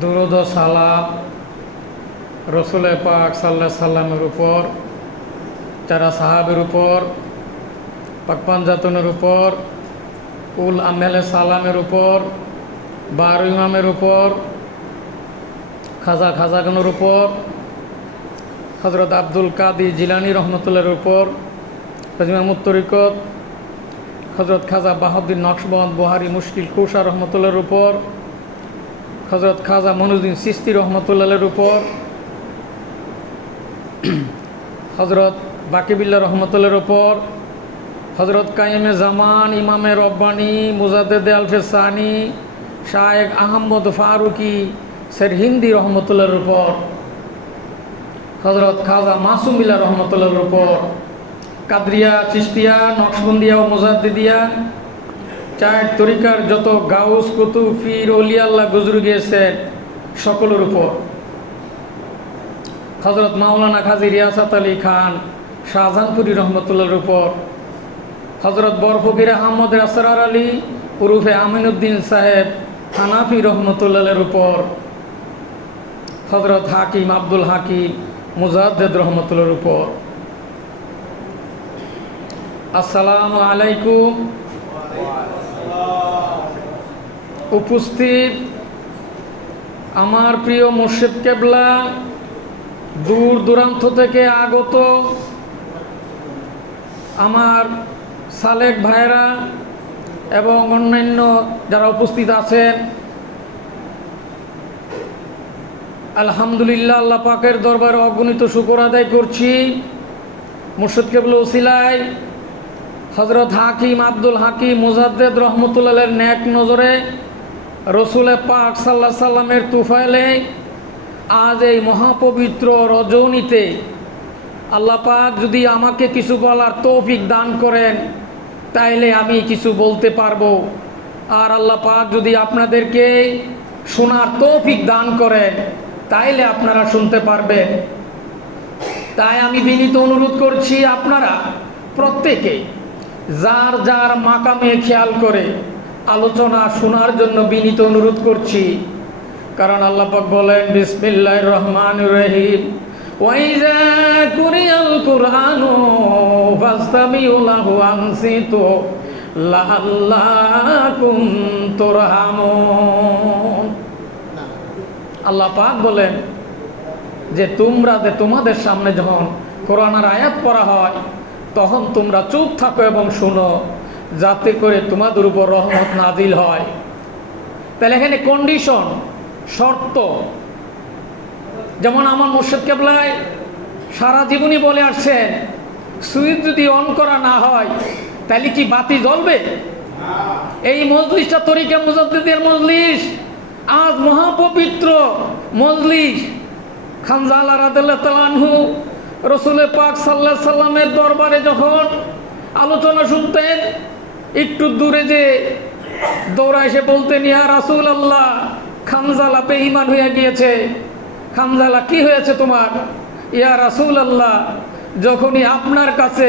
দুরুদ ও সালাম রসুল পাক সাল্লাল্লাহু আলাইহি সাল্লামের উপর, যারা সাহাবের উপর, পাকপাঞ্জাতনের উপর, উল আমেলে সালামের উপর, 12 ইমামের উপর, খাজাখানের উপর, হযরত আব্দুল কাদির জিলানী রহমতুল্লাহর উপর, ইমামুত তরিকত হযরত খাজা বাহাউদ্দিন নকশবন্দ বুহারি মুশকিল কুশা রহমতুল্লাহর উপর, হযরত খাজা মঈনুদ্দিন চিশতি রহমতুল্লাহর উপর, হযরত বাকিবিল্লাহ রহমতুল্লাহর উপর, হযরত কাইমে জামান ইমামে রব্বানি মুজাদ্দেদে আলফে সানি শায়েখ আহমদ ফারুকি সেরহিন্দি রহমতুল্লাহর উপর, হযরত খাজা মাসুমিল্লাহ রহমতুল্লাহর উপর, কাদরিয়া, চিশতিয়া, নকশবন্দিয়া ও মুজাদ্দিদিয়া চার তরিকার যত গাউস কুতুব পীর ওলিয়া আল্লাহ গুজর গিয়েছেন সকলের উপর, হযরত মাওলানা কাজী রিয়াসাত আলী খান শাহজাহানপুরী রহমতুল্লাহর উপর, হযরত বরফকির আহমদ আসরার আলী উরুফে আমিনুদ্দিন সাহেব হানাফি রহমতুল্লাহের উপর, হযরত হাকিম আব্দুল হাকিম মুজাদ্দেদ রহমতুল্লাহর উপর। আসসালামু আলাইকুম। উপস্থিত আমার প্রিয় মুর্শিদ কেবলা, দূর দূরান্ত থেকে আগত আমার সালেক ভাইরা এবং অন্যান্য যারা উপস্থিত আছেন, আলহামদুলিল্লাহ আল্লাহ পাকের দরবারে অগণিত শুকর আদায় করছি। মুর্শিদ কেবলা উসিলায় হযরত হাকিম আব্দুল হাকিম মুজাদ্দেদ রহমতুল্লাহের নেক নজরে রসুল পাক সাল্লাল্লাহু আলাইহি সাল্লামের তুফাইলে আজ এই মহাপবিত্র রজনীতে আল্লাহ পাক যদি আমাকে কিছু বলার তৌফিক দান করেন তাইলে আমি কিছু বলতে পারবো, আর আল্লাহ পাক যদি আপনাদেরকে শোনার তৌফিক দান করেন তাইলে আপনারা শুনতে পারবেন। তাই আমি বিনীত অনুরোধ করছি, আপনারা প্রত্যেকে যার যার মাকামে খেয়াল করে আলোচনা শোনার জন্য বিনীত অনুরোধ করছি। কারণ আল্লাহ পাক বলেন বিসমিল্লাহির রহমানির রহিম, ওয়াইজা কুরিয়াল কুরআনু ফাসতামিউ লাহু আনসিতু লাআল্লাকুম তুরহামুন। আল্লাহ পাক বলেন যে তোমাদের সামনে যখন কোরআনের আয়াত পড়া হয় তখন তোমরা চুপ থাকো এবং শুনো, যাতে করে তোমাদের উপর রহমত নাজিল হয়। তাহলে এখানে কন্ডিশন, শর্ত, যেমন আমার মুর্শিদ কেবলায় সারা জীবনই বলে আসছেন, সুইচ যদি অন করা না হয় তাহলে কি বাতি জ্বলবে? এই মজলিসটা তরিকা মুজাদ্দিদের মজলিস, আজ মহাপবিত্র মজলিস। খানজালা রাদিয়াল্লাহু তাআলা আনহু রসুল পাক সাল্লাল্লাহু আলাইহি সাল্লামের দরবারে যখন আলোচনা শুনতেন, একটু দূরে যে দৌড়া এসে বলতেন, ইয়া রাসূলুল্লাহ, খানজালা বেঈমান হয়ে গিয়েছে। খানজালা, কি হয়েছে তোমার? ইয়া রাসূলুল্লাহ, যখনই আপনার কাছে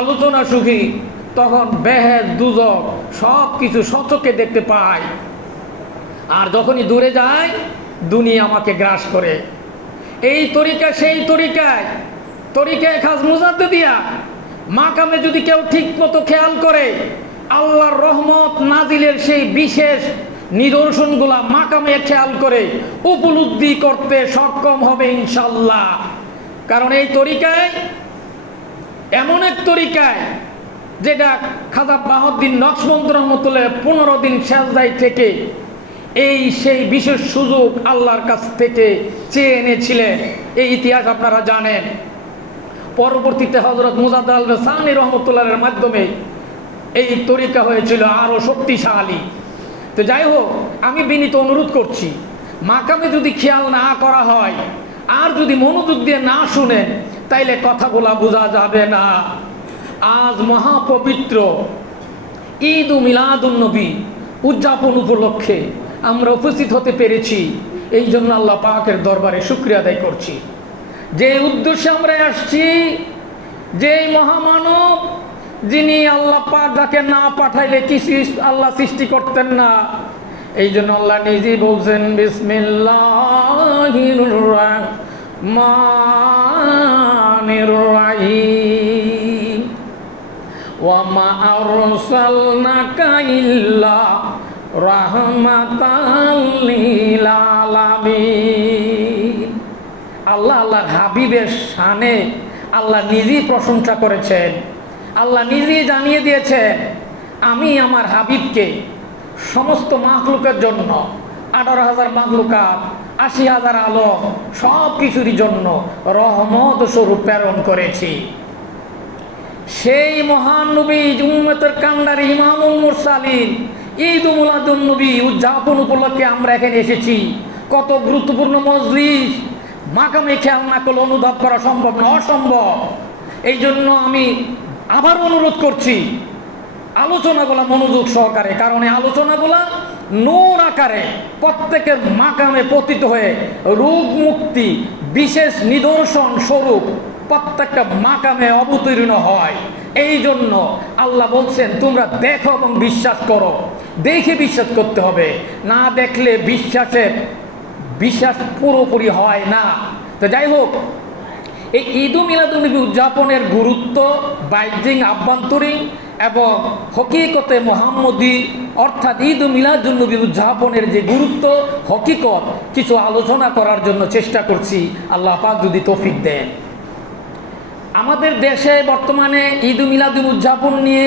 আলোচনা শুনি তখন বেহেশত দুজক সব কিছু সচক্ষে দেখতে পাই, আর যখনই দূরে যায় দুনিয়া আমাকে গ্রাস করে। এই তরিকা সেই তরিকায় খাস মুজাদ্দিদিয়া মাকামে যদি কেউ ঠিক মতো খেয়াল করে আল্লাহর রহমত নাজিলের সেই বিশেষ নিদর্শনগুলা মাকামে খেয়াল করে উপলব্ধি করতে সক্ষম হবে ইনশাআল্লাহ। কারণ এই তরিকায় এমন এক তরিকায় যেটা খাজা বাহাউদ্দিন নকশবন্দ রহমতুল্লাহ 15 দিন সেজদায় থেকে সেই বিশেষ সুযোগ আল্লাহর কাছ থেকে চেয়ে এনেছিলেন, এই ইতিহাস আপনারা জানেন। পরবর্তীতে হযরত মুজাদ্দেদ আলফে সানি রহমতুল্লাহের মাধ্যমে এই তরিকা হয়েছিল আরো শক্তিশালী। তো যাই হোক, আমি বিনীত অনুরোধ করছি, মাকামে যদি খেয়াল না করা হয় আর যদি মনোযোগ দিয়ে না শুনেন তাইলে কথাগুলা বোঝা যাবে না। আজ মহাপবিত্র ঈদ মিলাদুন নবী উদযাপন উপলক্ষে আমরা উপস্থিত হতে পেরেছি, এই জন্য আল্লাহ পাকের দরবারে শুকরিয়া আদায় করছি। যে উদ্দেশ্যে আমরা আসছি, যে মহামানব যিনি আল্লাহ পাক যাকে না পাঠাইলে কিছু আল্লাহ সৃষ্টি করতেন না, এই জন্য আল্লাহ নিজেই বলছেন বিসমিল্লাহির রাহমানির রাহিম ওয়া মা আরসালনাকা ইল্লা রাহমাতাল লিল আলামিন। আল্লাহ আল্লাহর হাবিবের শানে আল্লাহ নিজেই প্রশংসা করেছেন। আল্লাহ নিজেই জানিয়ে দিয়েছেন, আমি আমার হাবিবকে সমস্ত মাখলুকের জন্য 18,000 মাখলুকাত, 80,000 আলম সব কিছুরই জন্য রহমত স্বরূপ প্রেরণ করেছি। সেই মহান নবী উম্মতের কান্ডারি ইমামুল মুরসালিন ঈদ মিলাদুন নবী উদযাপন উপলক্ষে আমরা এখানে এসেছি। কত গুরুত্বপূর্ণ মজলিস, মাকামে খেয়াল না করলে অনুধাব করা সম্ভব না, অসম্ভব। এই জন্য আমি আবার অনুরোধ করছি আলোচনাগুলা মনোযোগ সহকারে, কারণ এই আলোচনাগুলা নূর আকারে প্রত্যেকের মাকামে পতিত হয়ে রোগ মুক্তি বিশেষ নিদর্শন স্বরূপ প্রত্যেকটা মাকামে অবতীর্ণ হয়। এই জন্য আল্লাহ বলছেন তোমরা দেখো এবং বিশ্বাস করো। দেখে বিশ্বাস করতে হবে, না দেখলে বিশ্বাস পুরোপুরি হয় না। তো যাই হোক, এই ঈদ মিলাদুন নবী উদযাপনের গুরুত্ব বাহ্যিক, আভ্যন্তরীণ এবং হকিকতে মুহাম্মদী অর্থাৎ ঈদ মিলাদুন নবী উদযাপনের যে গুরুত্ব হকিকত কিছু আলোচনা করার জন্য চেষ্টা করছি, আল্লাহ পাক যদি তৌফিক দেন। আমাদের দেশে বর্তমানে ঈদ মিলাদুন উদযাপন নিয়ে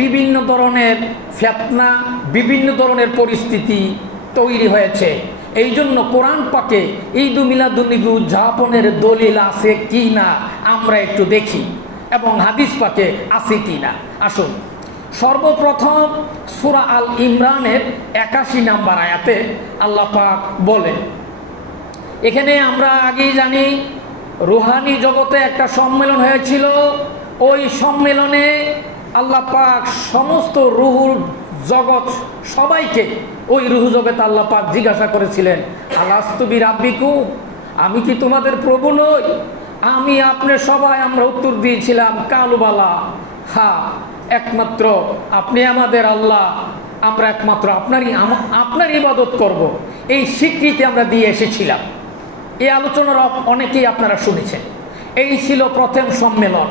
বিভিন্ন ধরনের ফিতনা, বিভিন্ন ধরনের পরিস্থিতি তৈরি হয়েছে। এই জন্য কোরআন পাকে ঈদ মিলাদুন নবী উদযাপনের দলিল আছে কি না আমরা একটু দেখি, এবং হাদিস পাকে আছে কি না। আসুন, সর্বপ্রথম সূরা আল ইমরানের 81 নম্বর আয়াতে আল্লাহ পাক বলেন, এখানে আমরা আগেই জানি রুহানি জগতে একটা সম্মেলন হয়েছিল। ওই সম্মেলনে আল্লাহ পাক সমস্ত রুহুর জগৎ সবাইকে ওই রুহু জগতে আল্লাহ পাক জিজ্ঞাসা করেছিলেন, আলাস্তু বিরাব্বিকুম, আমি কি তোমাদের প্রভু নই? আমি আপনি সবাই আমরা উত্তর দিয়েছিলাম কালুবালা, হ্যাঁ একমাত্র আপনি আমাদের আল্লাহ, আমরা একমাত্র আপনার ইবাদত করব। এই স্বীকৃতি আমরা দিয়ে এসেছিলাম। এই আলোচনার অনেকেই আপনারা শুনেছেন। এই ছিল প্রথম সম্মেলন।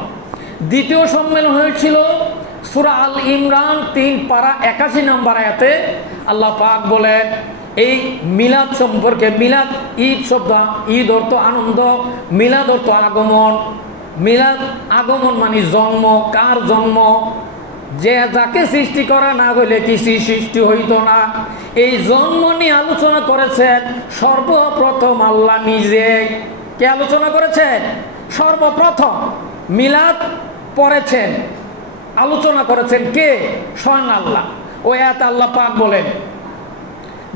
দ্বিতীয় সম্মেলন হয়েছিল সূরা আল ইমরান 3 পারা 81 নম্বর আয়াতে আল্লাহ পাক বলেন এই মিলাদ সম্পর্কে। মিলাদ, ঈদ শব্দ, ঈদ অর্থ আনন্দ, মিলাদ অর্থ আগমন। মিলাদ আগমন মানে জন্ম। কার জন্ম? যে যাকে সৃষ্টি করা না হইলে কিছু সৃষ্টি হইত না। এই জন্ম নিয়ে আলোচনা করেছেন সর্বপ্রথম আল্লাহ নিজে। কে আলোচনা করেছেন? সর্বপ্রথম মিলাদ পড়েছেন, আলোচনা করেছেন কে? স্বয়ং আল্লাহ। ওই আয়াতে আল্লাহ পাক বলেন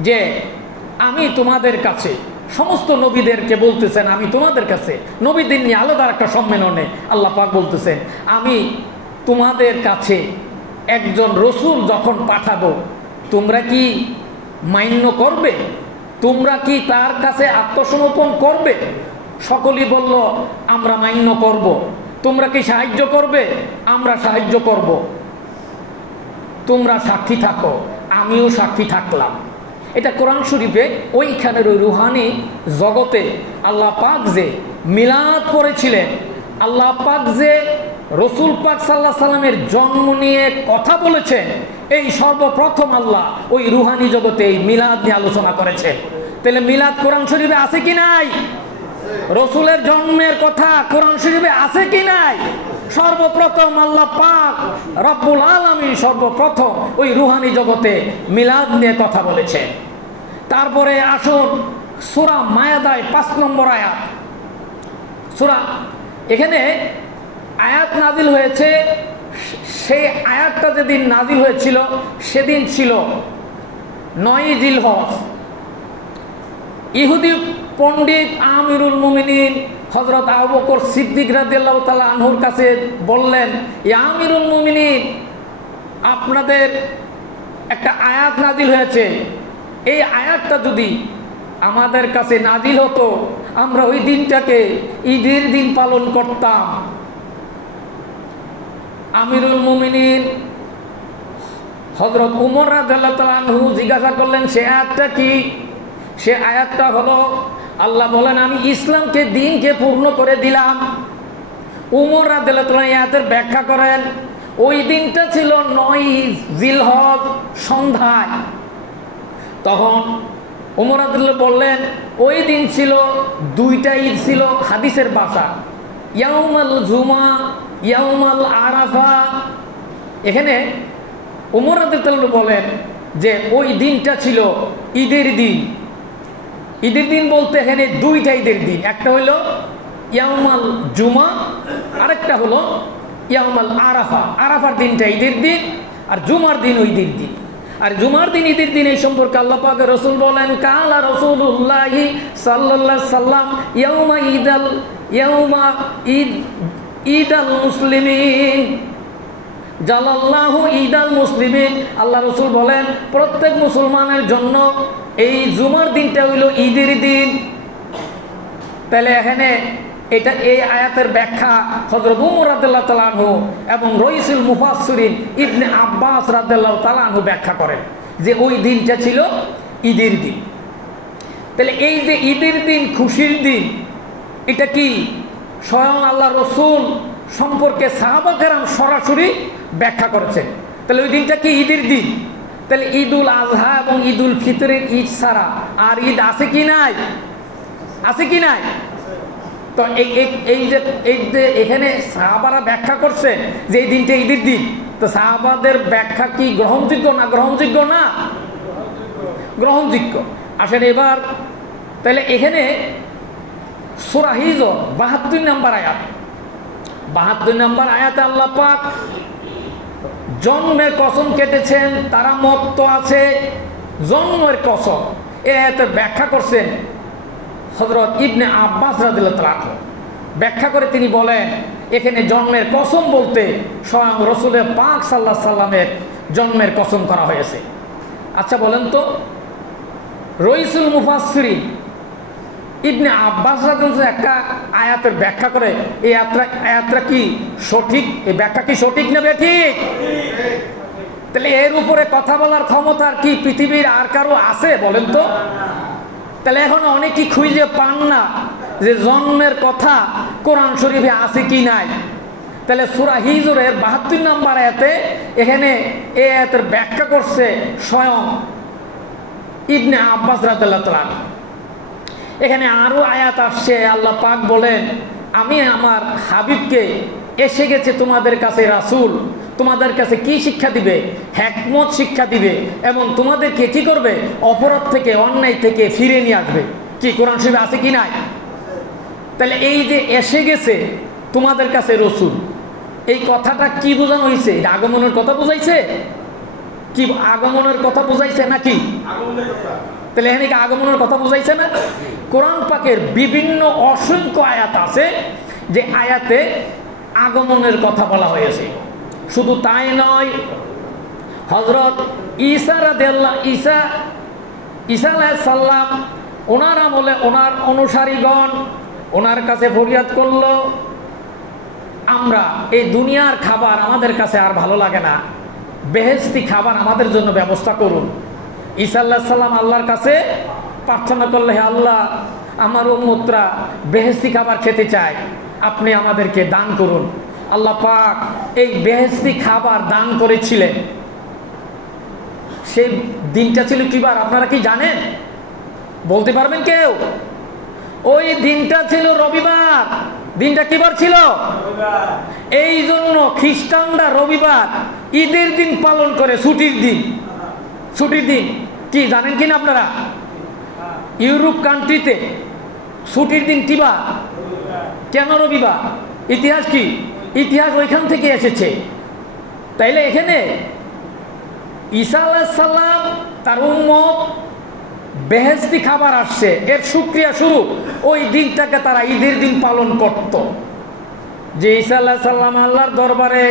যে আমি তোমাদের কাছে, সমস্ত নবীদেরকে বলতেছেন, আমি তোমাদের কাছে নবীদের নিয়ে আলাদা একটা সম্মেলনে আল্লাহ পাক বলতেছেন, আমি তোমাদের কাছে একজন রসুল যখন পাঠাবো তোমরা কি মান্য করবে? তোমরা কি তার কাছে আত্মসমর্পণ করবে? সকলেই বলল আমরা মান্য করব। তোমরা কি সাহায্য করবে? আমরা সাহায্য করব। তোমরা সাক্ষী থাকো, আমিও সাক্ষী থাকলাম। এটা কোরআন শরীফে ওইখানের ওই রুহানি জগতে আল্লাহ পাক যে মিলাদ করেছিলেন, আল্লাহ পাক যে রসুল পাক সাল্লাল্লাহু আলাইহি সাল্লামের জন্ম নিয়ে কথা বলেছেন, এই সর্বপ্রথম আল্লাহ ওই রুহানি জগতে এই মিলাদ নিয়ে আলোচনা করেছেন। তাহলে মিলাদ কোরআন শরীফে আছে কি নাই? রসুলের জন্মের কথা কোরআন শরীফে আছে কি নাই? সর্বপ্রথম আল্লাহ পাক রব্বুল আলামিন সর্বপ্রথম ওই রুহানি জগতে মিলাদ নিয়ে কথা বলেছেন। তারপরে আসুন সূরা মায়াদায় 5 নম্বর আয়াত। সূরা, এখানে আয়াত নাজিল হয়েছে, সেই আয়াতটা যেদিন নাজিল হয়েছিল সেদিন ছিল 9 জিলহজ। ইহুদি পণ্ডিত আমিরুল মুমিনিন হযরত আবু বকর সিদ্দিক রাদিয়াল্লাহু তাআলা আনহুর কাছে বললেন, ইয়া আমিরুল মুমিনিন, আপনাদের একটা আয়াত নাজিল হয়েছে, এই আয়াতটা যদি আমাদের কাছে নাজিল হতো আমরা ওই দিনটাকে ঈদের দিন পালন করতাম। আমিরুল মুমিনিন হযরত উমর রাদিয়াল্লাহু তাআলা আনহু জিজ্ঞাসা করলেন সে আয়াতটা কি? সে আয়াতটা হলো আল্লাহ বলেন আমি ইসলামকে দ্বীনকে পূর্ণ করে দিলাম। উমর রাদিয়াল্লাহু তাআলা এই আয়াতের ব্যাখ্যা করেন ওই দিনটা ছিল 9 জিলহজ সন্ধ্যায়। তখন উমর রাদিয়াল্লাহু বললেন ওই দিন ছিল দুইটা ঈদ ছিল হাদিসের ভাষা, ইয়াউমাল জুমা, ইয়াউমাল আরাফা। এখানে উমর রাদিয়াল্লাহু বলেন যে ওই দিনটা ছিল ঈদের দিন। ঈদের দিন বলতে এখানে দুইটা ঈদের দিন, একটা হলো ইয়াউমাল জুমা, আরেকটা হলো ইয়াউমাল আরাফা। আরাফার দিনটা ঈদের দিন আর জুমার দিন ঈদের দিন। আর জুমার দিন ঈদের দিন এই সম্পর্কে আল্লাহ পাকের রাসূল বলেন কালা রাসূলুল্লাহি সাল্লাল্লাহু আলাইহি সাল্লাম ইয়াউমা ঈদাল মুসলিমিন জালাল্লাহু ঈদাল মুসলিমিন। আল্লাহ রাসূল বলেন প্রত্যেক মুসলমানের জন্য এই জুমার দিনটা হইল ঈদের দিন। তাহলে এখানে এটা এই আয়াতের ব্যাখ্যা হযরত উমর রাদিয়াল্লাহু তাআলা আনহু এবং রাইসুল মুফাসসিরিন ইবনে আব্বাস রাদিয়াল্লাহু তাআলা আনহু ব্যাখ্যা করেন যে ওই দিনটা ছিল ঈদের দিন। তাহলে এই যে ঈদের দিন, খুশির দিন, এটা কি স্বয়ং আল্লাহ রাসূল সম্পর্কে সাহাবা কেরাম সরাসরি ব্যাখ্যা করেছেন। তাহলে ওই দিনটা কি ঈদের দিন। তাহলে ঈদুল আজহা এবং ঈদুল ফিতরের ঈদ ছাড়া আর ঈদ আছে কি নাই? আছে কি নাই? তো এই যে এখানে সাহাবারা ব্যাখ্যা করছে যে এই দিনটা ঈদের দিন, তো সাহাবাদের ব্যাখ্যা কি গ্রহণযোগ্য না গ্রহণযোগ্য না? গ্রহণযোগ্য। আসেন এবার তাহলে এখানে সূরা হিজর 72 নম্বর আয়াত, 72 নম্বর আয়াতে আল্লাহ পাক জন্মের কসম কেটেছেন, তারা মত্ত আছে, জন্মের কসম। এই আয়াতের ব্যাখ্যা করছেন হযরত ইবনে আব্বাস রাদিয়াল্লাহু তাআলা। ব্যাখ্যা করে তিনি বলেন এখানে জন্মের কসম বলতে স্বয়ং রাসূল পাক সাল্লাল্লাহু আলাইহি সাল্লামের জন্মের কসম করা হয়েছে। আচ্ছা বলেন তো রাইসুল মুফাসসিরিন ইবনে আব্বাস রাদিয়াল্লাহু একটা আয়াতের ব্যাখ্যা করে এই আয়াতটা কি সঠিক? এই ব্যাখ্যা কি সঠিক না বেঠিক? তাহলে এর উপরে কথা বলার ক্ষমতা কি পৃথিবীর আর কারো আছে বলেন তো? তাহলে এখন অনেকেই খুঁজে পান না যে জন্মের কথা কোরআন শরীফে আছে কি নাই। তাহলে সূরা হিজরের 72 নম্বর আয়াতে এখানে এই আয়াতের ব্যাখ্যা করছে স্বয়ং ইবনে আব্বাস রাদিয়াল্লাহু তাআলা। এখানে আরো আয়াত আসছে, আল্লাহ পাক বলেন আমি আমার হাবিবকে এসে গেছে তোমাদের কাছে রাসূল, তোমাদের কাছে কি শিক্ষা দিবে? হিকমত শিক্ষা দিবে এবং তোমাদেরকে কি করবে? অপরাধ থেকে, অন্যায় থেকে ফিরে নিয়ে আসবে। কি কোরআন শরীফে আছে কি নাই? তাহলে এই যে এসে গেছে তোমাদের কাছে রাসূল, এই কথাটা কি বোঝানো হয়েছে? এটা আগমনের কথা বুঝাইছে? কি আগমনের কথা বুঝাইছে নাকি? তাহলে এখানে কি আগমনের কথা বুঝাইছে না? কোরআন পাকের বিভিন্ন অসংখ্য আয়াত আছে যে আয়াতে আগমনের কথা বলা হয়েছে। শুধু তাই নয়, হযরত ঈসা আলাইহিস সালাম ওনার আমলে ওনার অনুসারীগণ ওনার কাছে ফরিয়াদ করলো আমরা এই দুনিয়ার খাবার আমাদের কাছে আর ভালো লাগে না, বেহেশতি খাবার আমাদের জন্য ব্যবস্থা করুন। ঈসা আলাইহিস সালাম আল্লাহর কাছে প্রার্থনা করলে হে আল্লাহ আমার উম্মতরা বেহেশতি খাবার খেতে চায়, আপনি আমাদেরকে দান করুন। আল্লাহ পাক এই বেহেশতি খাবার দান করেছিলেন। সেই দিনটা ছিল কিবার আপনারা কি জানেন? বলতে পারবেন কেউ? ওই দিনটা ছিল রবিবার। দিনটা কিবার ছিল? এই জন্য খ্রিস্টানরা রবিবার ঈদের দিন পালন করে, ছুটির দিন। ছুটির দিন কি জানেন কিনা আপনারা? ইউরোপ কান্ট্রিতে ছুটির দিন কিবার? কেন রবিবার? ইতিহাস কি? ইতিহাস ওইখান থেকে এসেছে। তাইলে এখানে ঈসা আলাইহিস সালাম তার উম্মত বেহেশতি খাবার আসছে, এর শুকরিয়া স্বরূপ ওই দিনটাকে তারা ঈদের দিন পালন করত। যে ঈসা আলাইহিস সালাম আল্লাহর দরবারে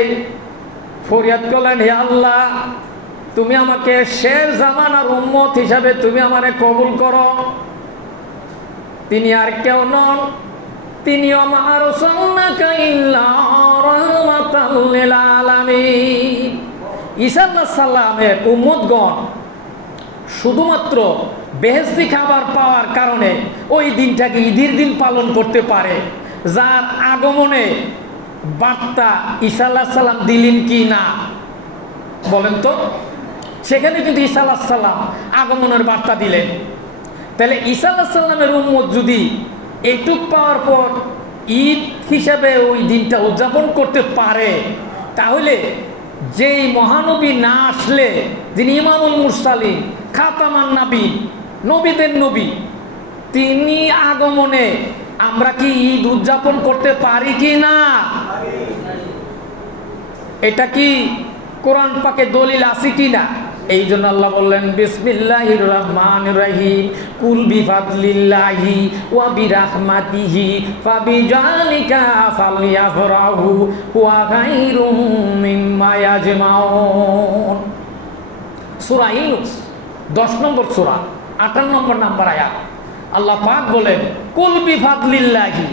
ফরিয়াদ করলেন হে আল্লাহ তুমি আমাকে শেষ জামানার উম্মত হিসাবে তুমি আমারে কবুল করো। তিনি আর কেউ নন, তিনি ওমা আরসালনাকা ইল্লা রাহমাতাল লিল আলামিন। ঈসা আলাইহিস সালামের উম্মতগণ শুধুমাত্র বেহেশতি খাবার পাওয়ার কারণে ওই দিনটাকে ঈদের দিন পালন করতে পারে, যার আগমনে বার্তা ঈসা আলাইহিস সালাম দিলেন কি না বলেন তো? সেখানে কিন্তু ঈসা আলাইহিস সালাম আগমনের বার্তা দিলেন। তাহলে ঈসা আলাইহিস সালামের উম্মত যদি এইটুক পাওয়ার পর ঈদ হিসাবে ওই দিনটা উদযাপন করতে পারে, তাহলে যেই মহানবী না আসলে, যিনি ইমামুল মুরসালিন, খাতামান নবী, নবীদের নবী, তিনি আগমনে আমরা কি ঈদ উদযাপন করতে পারি কি না? এটা কি কোরআন পাকে দলিল আছে কি না? এই জন্য আল্লাহ বললেন বিসমিল্লাহির রহমানির রহিম, কুল বিফাদলিল্লাহি ওয়া বিরাহমাতিহি ফাবিযালিকা ফালইয়াফরাহু ওয়া খায়রুম মিম্মা ইয়াজমাউন। সূরা ইউনূস 10 নম্বর সূরা 58 নম্বর আয়াত। আল্লাহ পাক বলেন কুল বিফাদলিল্লাহি,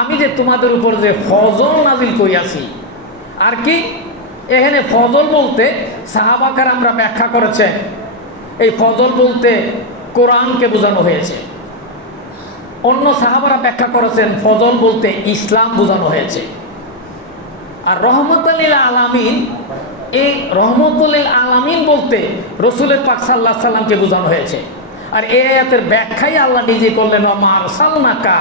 আমি যে তোমাদের উপর যে ফজল নাজিল করিয়াছি। আর কি এখানে ফজল বলতে সাহাবাকার আমরা ব্যাখ্যা করেছেন, এই ফজল বলতে কোরআনকে বোঝানো হয়েছে। অন্য সাহাবারা ব্যাখ্যা করেছেন ফজল বলতে ইসলাম বোঝানো হয়েছে। আর রহমতুল লিল আলামিন, এই রহমতুল লিল আলামিন বলতে রাসূলের পাক সাল্লাল্লাহু আলাইহি সাল্লামকে বোঝানো হয়েছে। আর এই আয়াতের ব্যাখ্যাই আল্লাহ নিজে করলেন ওয়া মা আরসালনাকা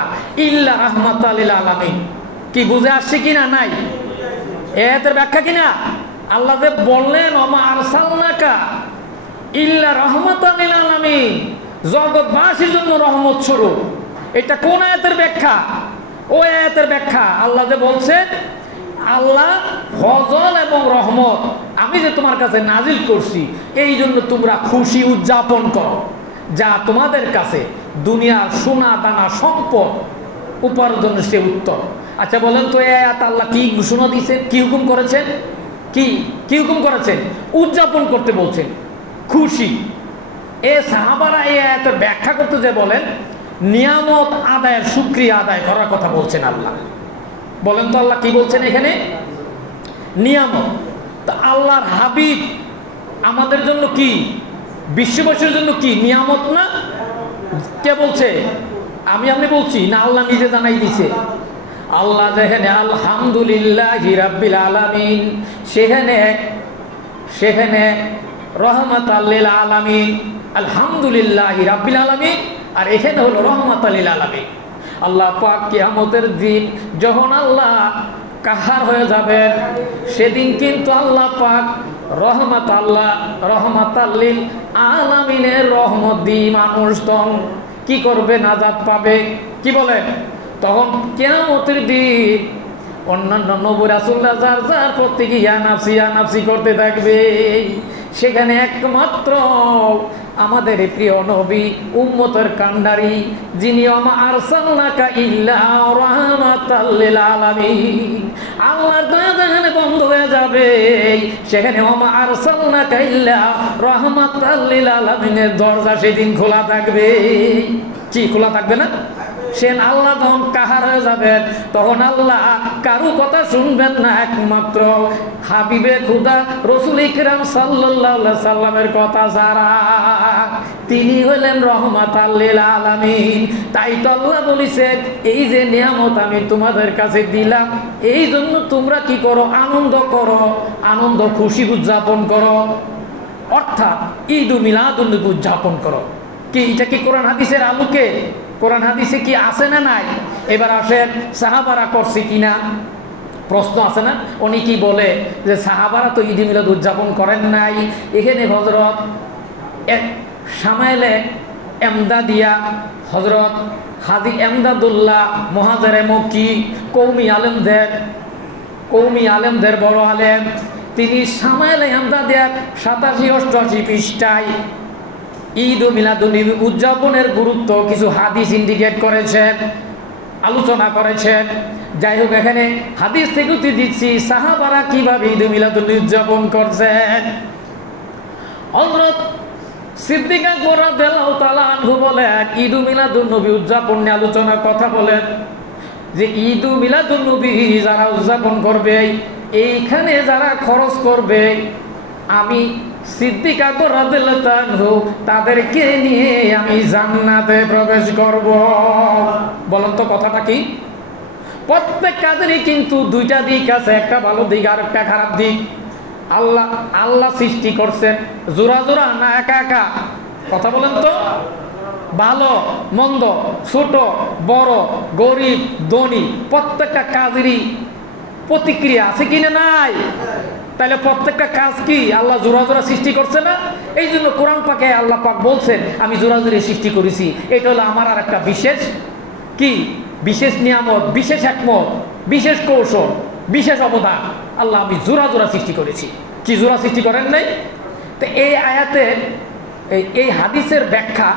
ইল্লা রাহমাতাল লিল আলামিন। কি বুঝে আসছে কিনা? নাই এর ব্যাখ্যা কিনা? আল্লাহ যে বললেন ওয়া মা আরসালনাকা ইল্লা রাহমাতাল লিল আলামিন, জগৎবাসীর জন্য রহমত স্বরূপ। এটা কোন আয়াতের ব্যাখ্যা? ওই আয়াতের ব্যাখ্যা। আল্লাহ যে বলছেন আল্লাহ ফজল এবং রহমত আমি যে তোমার কাছে নাজিল করছি, এই জন্য তোমরা খুশি উদযাপন করো, যা তোমাদের কাছে দুনিয়ার সোনা দানা সম্পদ উপার্জনের সে উত্তর। আচ্ছা বলেন তো এই আয়াত আল্লাহ কি ঘোষণা দিয়েছেন, কি হুকুম করেছেন? কি হুকুম করেছেন? উদযাপন করতে বলছেন, খুশি। এ সাহাবারা এই আয়াতের ব্যাখ্যা করতে যে বলেন নিয়ামত আদায়ের, শুকরিয়া আদায় করার কথা বলছেন আল্লাহ। বলেন তো আল্লাহ কি বলছেন এখানে? নিয়ামত। তো আল্লাহর হাবিব আমাদের জন্য কি, বিশ্ববাসীর জন্য কি নিয়ামত না? কে বলছে? আপনি বলছি না আল্লাহ নিজে জানাই দিছে? আল্লাহ যেখানে আলহামদুলিল্লাহি রাব্বিল আলামিন, সেখানে রহমাতাল লিল আলামিন, আলহামদুলিল্লাহি রাব্বিল আলামিন, আর এখানে হলো রহমাতাল লিল আলামিন। আল্লাহ পাক কিয়ামতের দিন যখন আল্লাহ কাহার হয়ে যাবেন, সেদিন কিন্তু আল্লাহ পাক রহমাতাল লিল আলামিনের রহমত দিয়ে মানুষজন কি করবে? নাজাত পাবে। কি বলেন? তখন কিয়ামতের দিন অন্যান্য নবী রাসূলরা যার যার প্রত্যেকে ইয়া নাফসি করতে থাকবে। সেখানে একমাত্র আমাদের প্রিয় নবী উম্মতের কান্ডারি, যিনি ওয়া আরসালনাকা ইল্লা রাহমাতাল লিল আলামিন, আল্লাহর দয়া যেখানে বন্ধ হয়ে যাবে, সেখানে ওয়া আরসালনাকা ইল্লা রাহমাতাল লিল আলামিনের দরজা সেদিন খোলা থাকবে। কি খোলা থাকবে না? সেন আল্লাহ যখন কাহার হয়ে যাবেন, তখন আল্লাহ কারো কথা শুনবেন না, একমাত্র হাবিবে খুদা রাসূল ইকরাম সাল্লাল্লাহু আলাইহি সাল্লামের কথা ছাড়া। তিনি হলেন রহমাতাল লিল আলামিন। তাই তো আল্লাহ বলেছেন এই যে নিয়ামত আমি তোমাদের কাছে দিলাম, এই জন্য তোমরা কি করো? আনন্দ করো, আনন্দ খুশি উদযাপন করো, অর্থাৎ ঈদ মিলাদুন নবী উদযাপন করো। কি এটা কি কোরআন হাদিসের আলোকে? কোরআন হাদিসে কি আছে না নাই? এবার আসেন সাহাবারা করছে কিনা প্রশ্ন আছে না? উনি কি বলে যে সাহাবারা তো ঈদ মিলাদ উদযাপন করেন নাই। এখানে হযরত শামাইলে এমদাদিয়া, হযরত হাজী এমদাদুল্লাহ মুহাজিরে মক্কি, কওমি আলেমদের বড় আলেম, তিনি শামাইলে এমদাদিয়া 87-88 পৃষ্ঠায় ঈদ ও মিলাদুন্নবী উদযাপনের গুরুত্ব কিছু হাদিস ইন্ডিকেট করেছেন, আলোচনা করেছেন। যাই হোক, এখানে হাদিস থেকে উদ্ধৃতি দিচ্ছি সাহাবারা কিভাবে ঈদ ও মিলাদুন্নবী উদযাপন করছেন। হযরত সিদ্দিক আকবর রাদিয়াল্লাহু তাআলা আনহু বলেন, ঈদ ও মিলাদুন্নবী উদযাপন নিয়ে আলোচনার কথা বলেন যে ঈদ ও মিলাদুন্নবী যারা উদযাপন করবে, এইখানে যারা খরচ করবে আমি সিদ্দিক আকবর রাদিয়াল্লাহু আনহু তাদেরকে নিয়ে আমি জান্নাতে প্রবেশ করব। বলেন তো কথাটা কি? প্রত্যেক কাজেরই কিন্তু দুইটা দিক আছে, একটা ভালো দিক আর একটা খারাপ দিক। আল্লাহ সৃষ্টি করছেন জোড়া জোড়া না একা একা? কথা বলেন তো। ভালো মন্দ, ছোট বড়, গরিব ধনী, প্রত্যেকটা কাজেরই প্রতিক্রিয়া আছে কিনা নাই? তাহলে প্রত্যেকটা কাজ কি আল্লাহ জোড়া জোড়া সৃষ্টি করছে না? এই জন্য কোরআন পাকে আল্লাহ পাক বলছেন আমি জোড়া জোড়া সৃষ্টি করেছি। এটা হলো আমার আর একটা বিশেষ কি, বিশেষ নিয়ামত, বিশেষ একমত, বিশেষ কৌশল, বিশেষ অবদান। আল্লাহ আমি জোড়া জোড়া সৃষ্টি করেছি। কি জোড়া সৃষ্টি করেন নাই? তো এই আয়াতে এই হাদিসের ব্যাখ্যা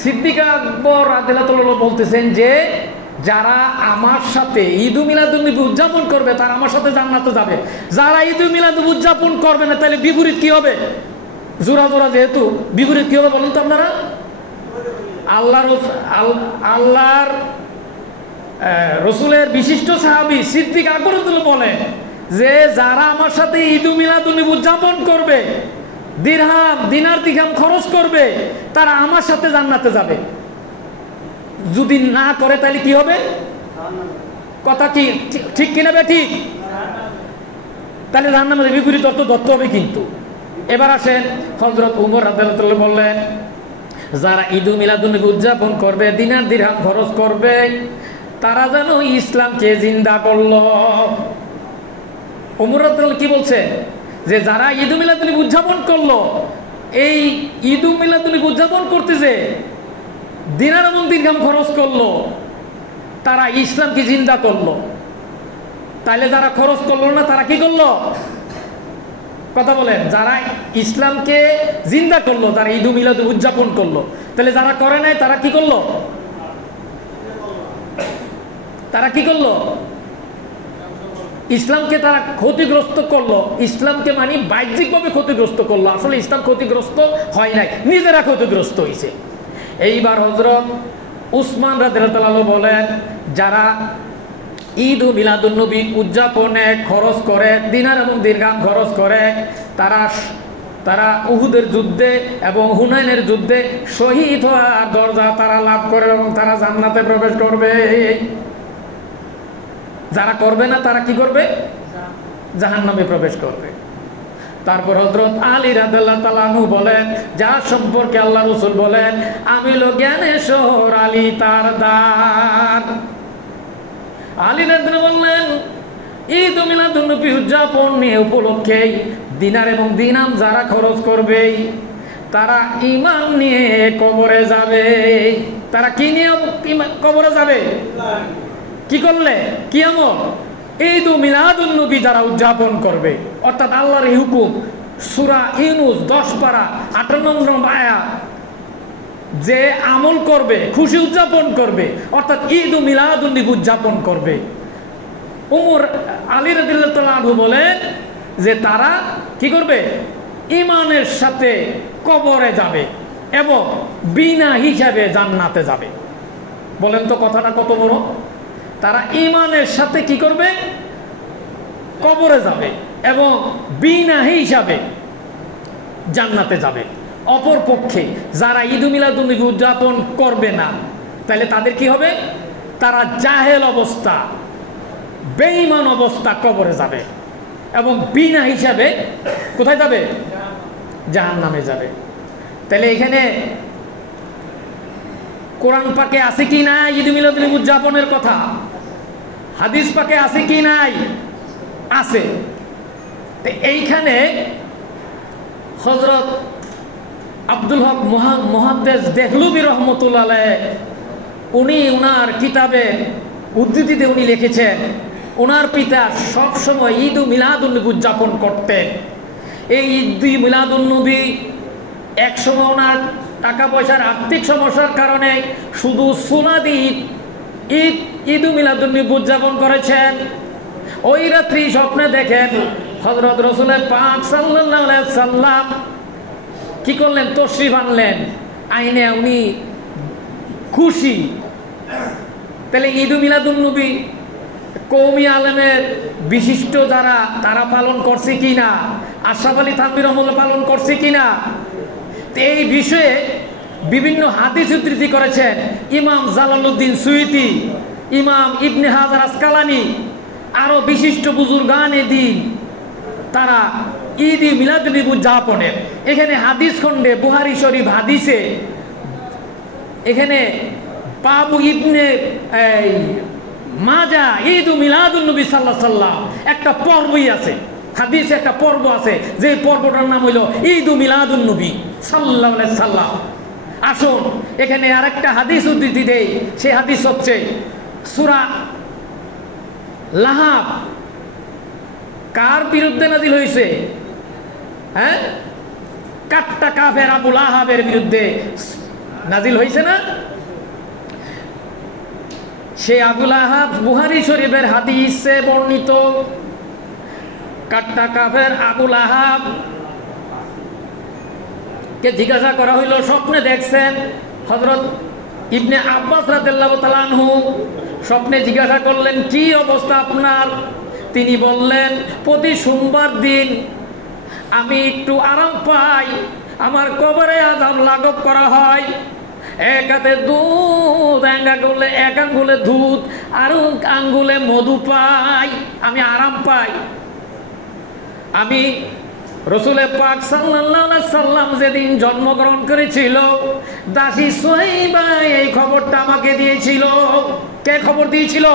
সিদ্দিক আকবর রাদিয়াল্লাহু আনহু বলতেছেন যে যারা আমার সাথে ঈদ মিলাদুন নবী উদযাপন করবে তারা আমার সাথে জান্নাতে যাবে। যারা ঈদ মিলাদ উদযাপন করবে না তাহলে বিপরীত কি হবে? জোড়া জোড়া যেহেতু বিপরীত কি হবে বলুন তো আপনারা? আল্লাহর রসুলের বিশিষ্ট সাহাবী সিদ্দিক আকবর বলেন যে যারা আমার সাথে ঈদ মিলাদুন নবী উদযাপন করবে, দিনার দিরহাম খরচ করবে, তারা আমার সাথে জান্নাতে যাবে। যদি না করে তাহলে কি হবে? কথা কি ঠিক কিনা বে ঠিক? তাহলে জাহান্নামের বিপরীত অর্থ ধরতে হবে কিন্তু। এবার আসেন হযরত ওমর রাদিয়াল্লাহু আনহু বললেন যারা ঈদ মিলাদুন নবী উদযাপন করবে, দিনার দিরহাম খরচ করবে, তারা যেন ইসলামকে জিন্দা করলো। ওমর রাদিয়াল্লাহু আনহু কি বলছে? যে যারা ঈদ মিলাদুন নবী উদযাপন করলো, এই ঈদ মিলাদুন নবী উদযাপন করতে যে দিনার এবং দিরহাম খরচ করলো, তারা ইসলামকে জিন্দা করলো। তাইলে যারা খরচ করলো না তারা কি করলো? কথা বলেন। যারা ইসলামকে জিন্দা করলো, যারা ঈদ মিলাদ উদযাপন করলো, তাহলে যারা করে নাই তারা কি করলো? তারা কি করলো? ইসলামকে তারা ক্ষতিগ্রস্ত করলো। ইসলামকে মানে বাহ্যিকভাবে ক্ষতিগ্রস্ত করলো, আসলে ইসলাম ক্ষতিগ্রস্ত হয় নাই, নিজেরা ক্ষতিগ্রস্ত হয়েছে। এইবার হযরত উসমান রাদিয়াল্লাহু আনহু বলেন যারা ঈদ মিলাদুন নবী উদযাপনে খরচ করে, দিনার এবং দিরহাম খরচ করে, তারা উহুদের যুদ্ধে এবং হুনাইনের যুদ্ধে শহীদ হওয়ার দরজা তারা লাভ করে এবং তারা জান্নাতে প্রবেশ করবে। যারা করবে না তারা কি করবে? জাহান্নামে প্রবেশ করবে। তারপর হযরত আলী রাদিয়াল্লাহু তাআলা আনহু বলেন যার সম্পর্কে আল্লাহ রাসূল বলেন আমি হলো জ্ঞানের শহর, আলী তার দ্বার। আলী রাদিয়াল্লাহু বললেন ঈদ মিলাদুন নবী উদযাপন উপলক্ষে দিনার এবং দিরহাম যারা খরচ করবে তারা ঈমান নিয়ে কবরে যাবে। তারা কি নিয়ে কবরে যাবে? কি করলে? কিয়ামত। ঈদ মিলাদুন নবী যারা উদযাপন করবে, অর্থাৎ আল্লাহর এই হুকুম সূরা ইউনূস 10 পারা 58 নম্বর আয়াত, যে আমল করবে, খুশি উদযাপন করবে, অর্থাৎ ঈদ মিলাদুন নবী উদযাপন করবে। ওমর আলী রাদিয়াল্লাহু তাআলা আনহু বলেন যে তারা কি করবে? ঈমানের সাথে কবরে যাবে এবং বিনা হিসাবে জান্নাতে যাবে। বলেন তো কথাটা কত বড়? তারা ঈমানের সাথে কি করবে? কবরে যাবে এবং বিনা হিসাবে জান্নাতে যাবে। অপর পক্ষে যারা ঈদ মিলাদুন নবী উদযাপন করবে না, তাহলে তাদের কি হবে? তারা জাহেল অবস্থা, বেঈমান অবস্থা কবরে যাবে এবং বিনা হিসাবে কোথায় যাবে? জাহান্নামে যাবে। তাহলে এখানে কোরআন পাকে আছে কি নাই ঈদ মিলাদুন নবী উদযাপনের কথা? হাদিস পাকে আছে কি নাই? আছে। তো এইখানে হযরত আব্দুল হক মুহাদ্দিস দেহলভী রাহমাতুল্লাহ আলাইহি উনি ওনার কিতাবে উদ্ধৃতিতে উনি লিখেছেন ওনার পিতা সব সময় ঈদ মিলাদুন নবী উদযাপন করতেন। এই ঈদ মিলাদুন নবী একসময় ওনার টাকা পয়সার আর্থিক সমস্যার কারণে শুধু সুনাদি ঈদ মিলাদুন নবী উদযাপন করেছেন। ওই রাত্রি স্বপ্নে দেখেন হযরত রাসূল পাক সাল্লাল্লাহু আলাইহি ওয়াসাল্লাম কি করলেন? তশরিফ আনলেন, আইনে উনি খুশি। তাহলে ঈদ মিলাদুন নবী কওমি আলেমের বিশিষ্ট যারা তারা পালন করছে কি না? আশরাফ আলী থানভী রহমাতুল্লাহ পালন করছে কিনা। এই বিষয়ে বিভিন্ন হাদিস উদ্ধৃতি করেছেন ইমাম জালালউদ্দিন সুয়ুতি, ইমাম ইবনে হাজার আসকালানি, আরো বিশিষ্ট বুজুর্গানে দ্বীন। তারা ঈদ মিলাদুন্নবী উদযাপনের এখানে হাদিস খণ্ডে বুখারী শরীফ হাদিসে এখানে বাবু ইবনে মাজা ঈদ মিলাদুন্নবী সাল্লাল্লাহু আলাইহি ওয়াসাল্লাম একটা পর্বই আছে, হাদিসে একটা পর্ব আছে, যে পর্বটার নাম হইল ঈদ মিলাদুন্নবী সাল্লাল্লাহু আলাইহি ওয়াসাল্লাম। আসুন এখানে আরেকটা হাদিস উদ্ধৃতি দেই। সেই হাদিস হচ্ছে সূরা লাহাব কার বিরুদ্ধে নাজিল হয়েছে? হ্যাঁ, কাট্টা কাফের আবু লাহাবের বিরুদ্ধে নাজিল হয়েছে না? সে আবু লাহাব বুখারী শরীফের হাদিসে বর্ণিত। কাট্টা কাফের আবু লাহাব কে জিজ্ঞাসা করা হইল, স্বপ্নে দেখছেন। হযরত ইবনে আব্বাস রাদিয়াল্লাহু তাআলা আনহু স্বপ্নে জিজ্ঞাসা করলেন, কি অবস্থা আপনার? তিনি বললেন, প্রতি সোমবার দিন আমি একটু আরাম পাই, আমার কবরে আযাব লাঘব করা হয়। এক হাতে দুধ, এক আঙ্গুলে দুধ আর আঙ্গুলে মধু পাই, আমি আরাম পাই। আমি রাসূলে পাক সাল্লাল্লাহু আলাইহি সাল্লাম যেদিন জন্মগ্রহণ করেছিল, দাসী সুহাইবা এই খবরটা আমাকে দিয়েছিল। কে খবর দিয়েছিল?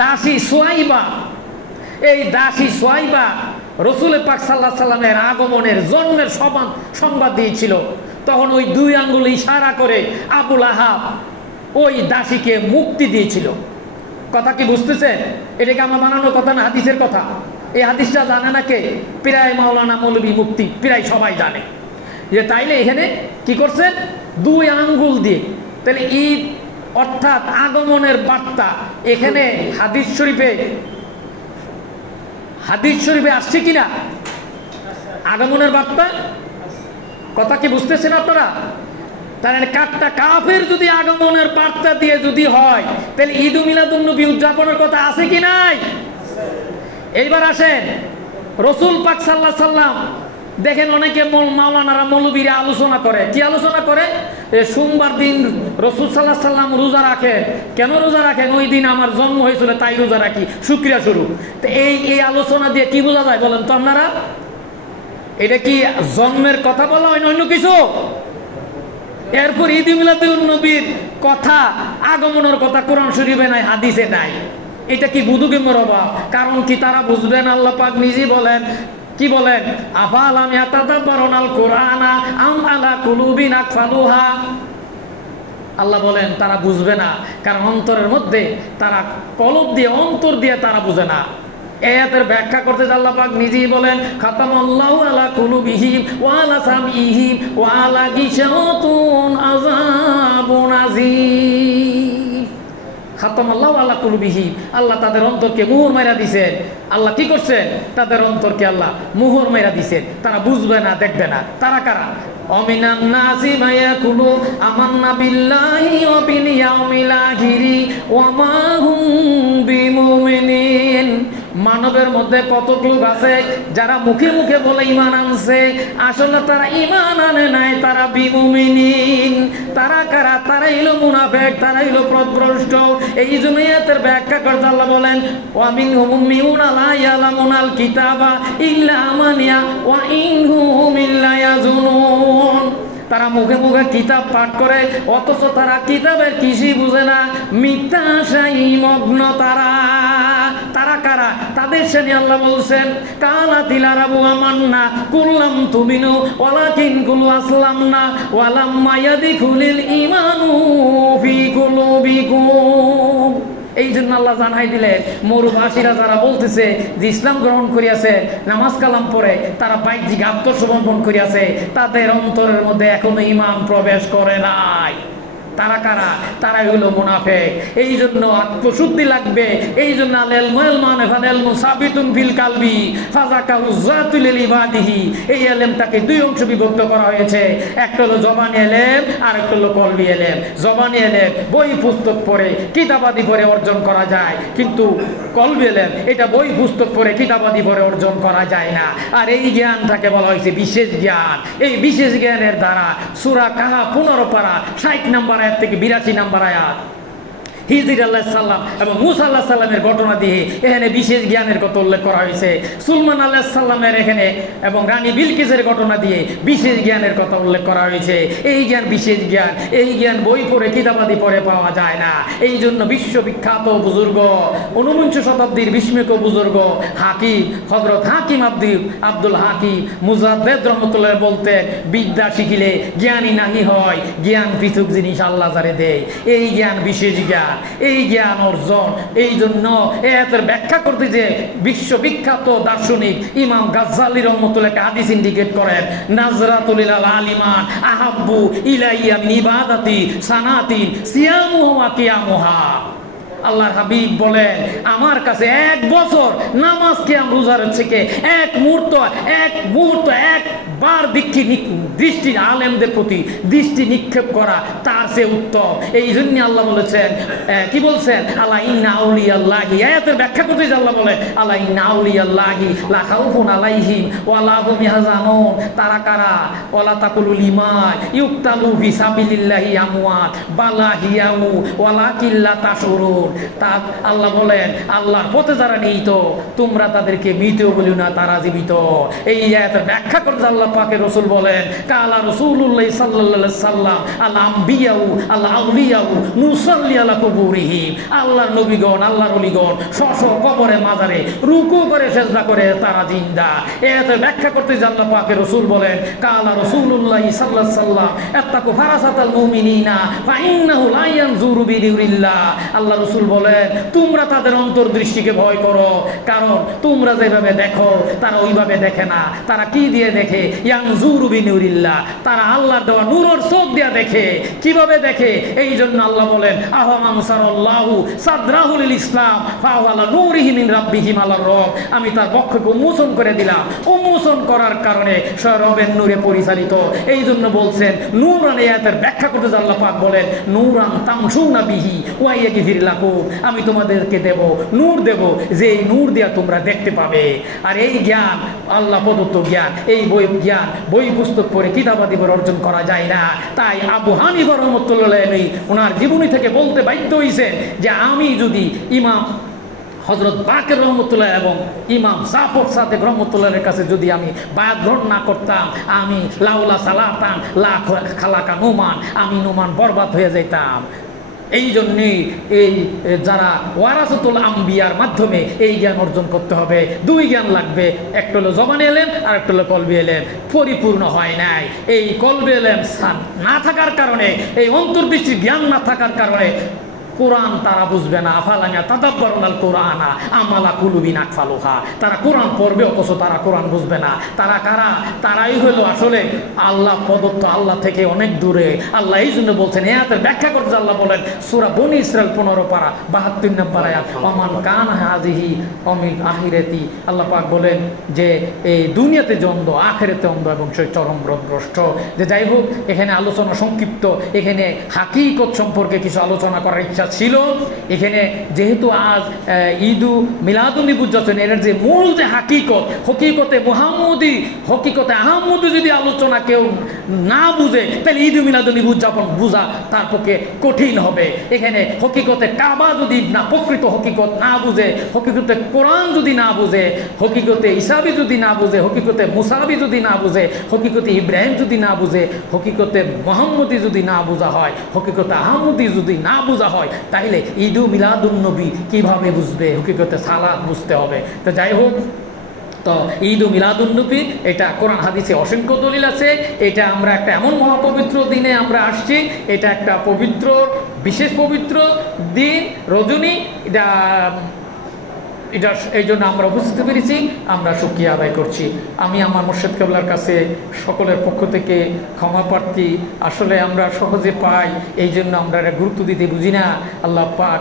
দাসী সুহাইবা। এই দাসী সুহাইবা রাসূলে পাক সাল্লাল্লাহু আলাইহি সাল্লামের আগমনের জন্মের সংবাদ দিয়েছিল। তখন ওই দুই আঙ্গুল ইশারা করে আবু লাহাব ওই দাসীকে মুক্তি দিয়েছিল। কথা কি বুঝতেছেন? এটাকে আমার বানানোর কথা না, হাদিসের কথা। এই হাদিসটা জানে না কে? প্রায় মাওলানা মৌলভী মুফতি প্রায় সবাই জানে। যে তাইলে এখানে কি করছেন? দুই আঙ্গুল দিয়ে, তাহলে ঈদ অর্থাৎ আগমনের বার্তা এখানে হাদিস শরীফে আসছে কিনা? আগমনের বার্তা। কথা কি বুঝতেছেন আপনারা? তাহলে কাট্টা কাফের যদি আগমনের বার্তা দিয়ে যদি হয়, তাহলে ঈদ মিলাদুন্নবী উদযাপনের কথা আছে কি নাই? এইবার আসেন, রাসূল পাক সাল্লাল্লাহু আলাইহি সাল্লাম দেখেন অনেকে মাওলানারা মৌলবীরা আলোচনা করে। কি আলোচনা করে? সোমবার দিন রাসূল সাল্লাল্লাহু আলাইহি সাল্লাম রোজা রাখেন। কেন রোজা রাখেন? ওই দিন আমার জন্ম হয়েছিল তাই রোজা রাখি, শুকরিয়া স্বরূপ। তো এই আলোচনা দিয়ে কি বোঝা যায় বলেন তো আপনারা? এটা কি জন্মের কথা বলা হয় না অন্য কিছু? এরপর ঈদ মিলাদুন্নবীর কথা, আগমনের কথা কোরআন শরীফে নাই, হাদিসে নাই। এটা কি বুধুগেমর অভাব? কারণ কি তারা বুঝবেন? আল্লাহ পাক নিজেই বলেন, কি বলেন? আফালাম ইয়াতাদাব্বারুনাল কুরআনা আম আলা কুলুবিন আকফালুহা। আল্লাহ বলেন তারা বুঝবে না, কারণ অন্তরের মধ্যে তারা কলব দিয়ে, অন্তর দিয়ে তারা বুঝে না। আয়াতের ব্যাখ্যা করতে আল্লাহ পাক নিজেই বলেন, খাতামাল্লাহু আলা কুলুবিহিম ওয়া আলা সামঈহিম ওয়া আলা গিশাওয়াতুন আযাবুন আযীম। খাতামাল্লাহু আলা কুলুবিহিম, আল্লাহ তাদের অন্তরকে মোহর মাইরা দিয়েছেন। আল্লাহ কি করছেন? তাদের অন্তরকে আল্লাহ মোহর মাইরা দিয়েছেন, তারা বুঝবে না, দেখবে না। তারা কারা? অমিনান নাসি মায়াকুলু আমান্না বিল্লাহি ওয়া বিল ইয়াউমিল আখিরি ওয়া মা হুম বিমুমিনিন। মানবের মধ্যে কতক লোক আছে যারা মুখে মুখে বলে ঈমান আনছে, আসলে তারা ঈমান আনে নাই, তারা বিমুমিনিন। তারা কারা? তারা হলো মুনাফিক, তারা হলো পথভ্রষ্ট। এই জন্য এর ব্যাখ্যা করতে আল্লাহ বলেন, ওয়া মিনহুম উম্মিয়ুনা লা ইয়ালামুনাল কিতাবা ইল্লা আমানিয়া ওয়া ইনহুম ইল্লা ইয়াজুনুন। তারা মুখে মুখে কিতাব পাঠ করে, অথচ তারা কিতাবের কিছুই বুঝে না, মিথ্যা আশায় মগ্ন তারা। তারা কারা? তাদের সাথে আল্লাহ বলছেন, কালাতিল আরাবু আমান্না কুল্লাম তুমিনু ওয়ালাকিন কুলু আসলামনা ওয়ালাম্মা ইয়াদখুলিল ঈমানু ফি কুলুবিকুম। এই জন্য আল্লাহ জানাই দিলেন, মরুভাষীরা যারা বলতেছে যে ইসলাম গ্রহণ করিয়াছে, নামাজ কালাম পড়ে, তারা বাহ্যিক আত্মসমর্পণ করিয়াছে, তাদের অন্তরের মধ্যে এখনো ঈমান প্রবেশ করে নাই। তারা কারা? তারাই হলো মুনাফিক। এই জন্য আত্মশুদ্ধি লাগবে। এই জন্য এই এলেমটাকে দুই অংশ বিভক্ত করা হয়েছে। একটা হলো জবানি এলেম আর একটা হলো কলবি এলেম। জবানি এলেম বই পুস্তক পড়ে কিতাবাদি পড়ে অর্জন করা যায়, কিন্তু কলবি এলেম এটা বই পুস্তক পড়ে কিতাবাদি পড়ে অর্জন করা যায় না। আর এই জ্ঞানটাকে বলা হয়েছে বিশেষ জ্ঞান। এই বিশেষ জ্ঞানের দ্বারা সূরা কাহাফ 15 পারা 60 নম্বর আয়াত থেকে 82 নম্বর আয়াত হিজর আলাইহিস সালাম এবং মূসা আলাইহিস সালামের ঘটনা দিয়ে এখানে বিশেষ জ্ঞানের কথা উল্লেখ করা হয়েছে। সুলাইমান আলাইহিস সালামের এখানে এবং রানী বিলকিসের ঘটনা দিয়ে বিশেষ জ্ঞানের কথা উল্লেখ করা হয়েছে। এই জ্ঞান বিশেষ জ্ঞান, এই জ্ঞান বই পড়ে কিতাবাদি পড়ে পাওয়া যায় না। এই জন্য বিশ্ববিখ্যাত বুজুর্গ 19 শতাব্দীর বিস্ময়ক বুজুর্গ হাকিম হযরত হাকিম আব্দুল হাকিম মুজাদ্দেদ রহমাতুল্লাহ বলতেন, বিদ্যা শিখিলে জ্ঞানী নাহি হয়, জ্ঞান পৃথক জিনিস আল্লাহ যারে দেয়। এই জ্ঞান বিশেষ জ্ঞান, এই জ্ঞান অর্জন। এই জন্য এর ব্যাখ্যা করতে যে বিশ্ববিখ্যাত দার্শনিক ইমাম গাজ্জালি রহমাতুল্লাহ হাদিস ইন্ডিকেট করেন, নাজরাতুল আলিমান আহাব্বু ইলাইয়া মিন ইবাদাতি সানাতিন সিয়ামুহা ওয়া কিয়ামুহা। আল্লাহর হাবিব বলেন, আমার কাছে 1 বছর নামাজ কিয়াম রোজার থেকে এক মুহূর্ত একবার দৃষ্টি আলেমদের প্রতি দৃষ্টি নিক্ষেপ করা তার চেয়ে উত্তম। এই জন্য আল্লাহ বলেছেন, কি বলছেন, আল্লাহ ইন্না আউলিয়াল্লাহি, আয়াতের ব্যাখ্যা করতে যে আল্লাহ বলে আল্লাহ ইন্না আউলিয়াল্লাহি লা খাউফুন আলাইহিম ওয়া লা হুম ইয়াহজানুন। তারা কারা? ওয়ালা তাকুলু লিমা ইউক্তালু ফি সাবিলিল্লাহি আমওয়াত বালা হিয়াউ ওয়ালাকিন লা তাশউরুন। তা আল্লাহ বলেন, আল্লাহর পথে যারা নিহিত তোমরা তাদেরকে মৃত বলিও না, তারা জীবিত। এই আয়াতের ব্যাখ্যা করতে আল্লাহ পাকের রাসূল বলেন, কালা রাসূলুল্লাহ সাল্লাল্লাহু আলাইহি সাল্লাম আল আমবিয়াউ আল আউলিয়াউ নুসাল্লি আলা কুবুরিহিম। আল্লাহর নবীগণ আল্লাহর ওলিগণ স্ব কবরে মাজারে রুকু করে সিজদা করে তারা জিন্দা। এই আয়াতের ব্যাখ্যা করতে আল্লাহ পাকের রাসূল বলেন, কালা রাসূলুল্লাহ সাল্লাল্লাহু আলাইহি সাল্লাম আত্তাকু ফারাসাতাল মুমিনিনা ফা ইন্নাহু লা ইয়ানজুরু বিনুরিল্লাহ। আল্লাহ রাসূল বলেন, তোমরা তাদের অন্তর্দৃষ্টিকে ভয় করো, কারণ তোমরা যেভাবে দেখো তারা ওইভাবে দেখে না। তারা কি দিয়ে দেখে? ইয়ানজুরু বিনুরিল্লাহ, তারা আল্লাহর দেওয়া নূরের চোখ দিয়ে দেখে। কিভাবে দেখে? এই জন্য আল্লাহ বলেন, আহমানসারাল্লাহু সাদরাহুল ইসলাম ফাওয়ালা নূরিহি মিন রাব্বিহিম আলার রব। আমি তার বক্ষকে উন্মোচন করে দিলাম। উন্মোচন করার কারণে সে রবের নূরে পরিচালিত। এই জন্য বলছেন নূরান, আয়াতের ব্যাখ্যা করতে আল্লাহ পাক বলেন, নূরান তামশুনা বিহি ওয়া ইয়াগফির লাকুম। আমি তোমাদেরকে দেব নূর, দেব যে নূর দিয়া তোমরা দেখতে পাবে। আর এই জ্ঞান আল্লাহ প্রদত্ত জ্ঞান, এই জ্ঞান বই পুস্তক পড়ে কিতাবাদি পড়ে অর্জন করা যায় না। তাই আবু হানিফা রাহমাতুল্লাহ আলাইহি ওনার জীবনী থেকে বলতে বাধ্য হয়েছেন যে আমি যদি ইমাম হযরত বাকের রহমতুল্লাহ এবং ইমাম জাফর সাদেক রহমতুল্লাহের কাছে যদি আমি বায়াত গ্রহণ না করতাম, আমি লাউলা সালাতান লা খালাকা নুমান, আমি নুমান বরবাদ হয়ে যেতাম। এই জন্যই এই যারা ওয়ারাসাতুল আম্বিয়ার মাধ্যমে এই জ্ঞান অর্জন করতে হবে। 2 জ্ঞান লাগবে, একটা হলো জবানি এলেম আর একটা হলো কলবি এলেম। পরিপূর্ণ হয় নাই। এই কলবি এলেম না থাকার কারণে, এই অন্তর্দৃষ্টির জ্ঞান না থাকার কারণে কোরআন তারা বুঝবে না। আফালানা তাদাব্বারুনাল কোরআনা আমালা কুলুবিন আকফালুহা। তারা কোরআন পড়বে অথচ তারা কোরআন বুঝবে না। তারা কারা? তারাই হলো আসলে আল্লাহ প্রদত্ত, আল্লাহ থেকে অনেক দূরে। আল্লাহ এই জন্য বলছেন, আয়াতের ব্যাখ্যা করতে আল্লাহ বলেন সূরা বনী ইসরাইল 15 পারা 72 নম্বর আয়াত, ওমান কান হাযিহি অমিল আখিরাতি। আল্লাহ পাক বলেন যে এই দুনিয়াতে যে অন্ধ, আখিরাতে অন্ধ এবং সে চরম ভ্রষ্ট। যে যাই হোক, এখানে আলোচনা সংক্ষিপ্ত। এখানে হাকিকত সম্পর্কে কিছু আলোচনা করার ইচ্ছা ছিল। এখানে যেহেতু আজ ঈদু মিলাদুন্নবী বুঝাচ্ছেন, এর যে মূল যে হকিকতে মুহাম্মদী, হকিকতে আহমদী যদি আলোচনা কেউ না বুঝে, তাহলে ঈদু মিলাদুন্নবী উদযাপন বুঝা তার পক্ষে কঠিন হবে। এখানে হকিকতে কাবা যদি না, প্রকৃত হকিকত না বুঝে, হকিকতে কোরআন যদি না বুঝে, হকিকতে ইসাবি যদি না বুঝে, হকিকতে মুসাবি যদি না বুঝে, হকিকতে ইব্রাহিম যদি না বুঝে, হকিকতে মুহাম্মদী যদি না বোঝা হয়, হকিকতে আহমদী যদি না বোঝা হয়, তাহলে ঈদু মিলাদুন্নবী কিভাবে বুঝবে? হকিকতে সালাত বুঝতে হবে। তো যাই হোক, তো ঈদু মিলাদুন্নবী এটা কোরআন হাদিসে অসংখ্য দলিল আছে। এটা আমরা একটা এমন মহাপবিত্র দিনে আমরা আসছি, এটা একটা পবিত্র, বিশেষ পবিত্র দিন, রজনী। এটা এটা এই জন্য আমরা উপস্থিত পেরেছি, আমরা শুকরিয়া আদায় করছি। আমি আমার মুর্শিদ কেবলার কাছে সকলের পক্ষ থেকে ক্ষমা প্রার্থী। আসলে আমরা সহজে পাই, এই জন্য আমরা এটা গুরুত্ব দিতে বুঝি না। আল্লাহ পাক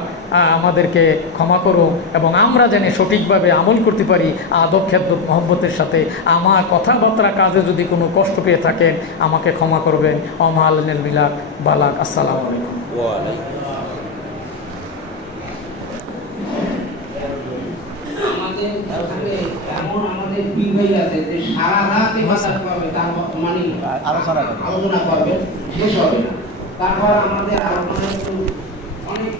আমাদেরকে ক্ষমা করুন এবং আমরা যেন সঠিকভাবে আমল করতে পারি আদব খেদমত মহব্বতের সাথে। আমার কথাবার্তা কাজে যদি কোনো কষ্ট পেয়ে থাকেন আমাকে ক্ষমা করবেন। অমাল বিলাক বালাক। আসসালামু আলাইকুম। আমাদের দুই ভাই আছে যে সারা রাতে মানে আলোচনা করবে, শেষ হবে না। তারপর আমাদের আলোচনা একটু অনেক